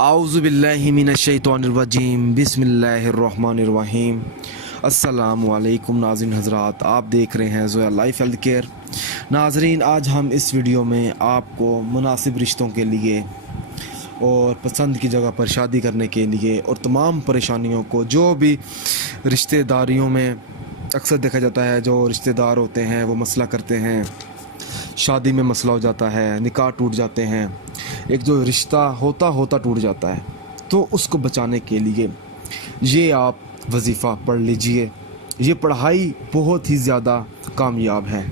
आऊज़ुबिल्लाहि मिनश्शैतानिर्रजीम बिस्मिल्लाहिर्रहमानिर्रहीम। अस्सलामु अलैकुम नाज़रीन हज़रात, आप देख रहे हैं ज़ोया लाइफ हेल्थ केयर। नाज़रीन, आज हम इस वीडियो में आपको मुनासिब रिश्तों के लिए और पसंद की जगह पर शादी करने के लिए और तमाम परेशानियों को, जो भी रिश्तेदारियों में अक्सर देखा जाता है, जो रिश्तेदार होते हैं वो मसला करते हैं, शादी में मसला हो जाता है, निकाह टूट जाते हैं, एक जो रिश्ता होता टूट जाता है, तो उसको बचाने के लिए ये आप वजीफ़ा पढ़ लीजिए। ये पढ़ाई बहुत ही ज़्यादा कामयाब है।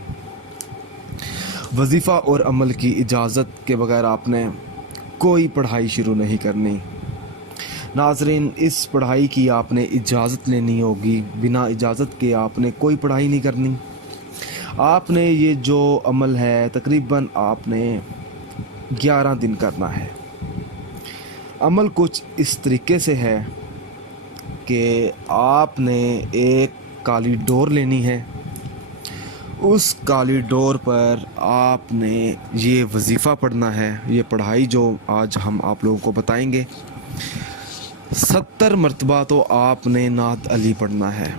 वजीफ़ा और अमल की इजाज़त के बगैर आपने कोई पढ़ाई शुरू नहीं करनी। नाज़रीन, इस पढ़ाई की आपने इजाज़त लेनी होगी, बिना इजाज़त के आपने कोई पढ़ाई नहीं करनी। आपने ये जो अमल है तकरीबन आपने 11 दिन करना है। अमल कुछ इस तरीके से है कि आपने एक काली डोर लेनी है। उस काली डोर पर आपने ये वजीफ़ा पढ़ना है। ये पढ़ाई जो आज हम आप लोगों को बताएंगे, 70 मरतबा तो आपने नात अली पढ़ना है।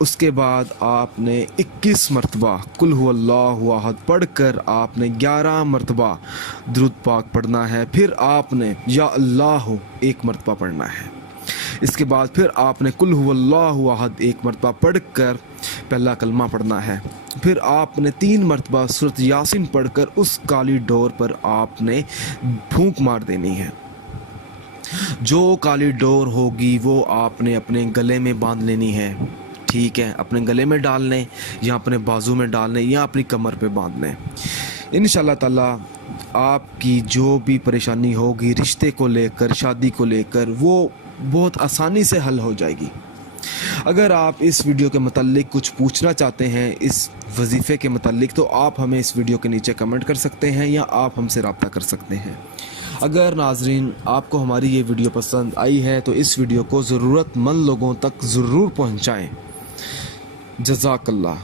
उसके बाद आपने 21 मरतबा कुल हुवल्लाहु अहद पढ़कर आपने 11 मरतबा दुरूद पाक पढ़ना है। फिर आपने या अल्लाह एक मरतबा पढ़ना है। इसके बाद फिर आपने कुल हुवल्लाहु अहद एक मरतबा पढ़कर पहला कलमा पढ़ना है। फिर आपने 3 मरतबा सूरत यासीन पढ़कर उस काली डोर पर आपने फूंक मार देनी है। जो काली डोर होगी वो आपने अपने गले में बांध लेनी है। ठीक है, अपने गले में डाल लें या अपने बाजू में डाल लें या अपनी कमर पे बांध लें। इंशाल्लाह ताला आपकी जो भी परेशानी होगी रिश्ते को लेकर, शादी को लेकर, वो बहुत आसानी से हल हो जाएगी। अगर आप इस वीडियो के मतलब कुछ पूछना चाहते हैं इस वजीफ़े के मतलब, तो आप हमें इस वीडियो के नीचे कमेंट कर सकते हैं या आप हमसे रब्ता कर सकते हैं। अगर नाजरीन आपको हमारी ये वीडियो पसंद आई है तो इस वीडियो को ज़रूरतमंद लोगों तक ज़रूर पहुँचाएँ। जज़ाकल्लाह।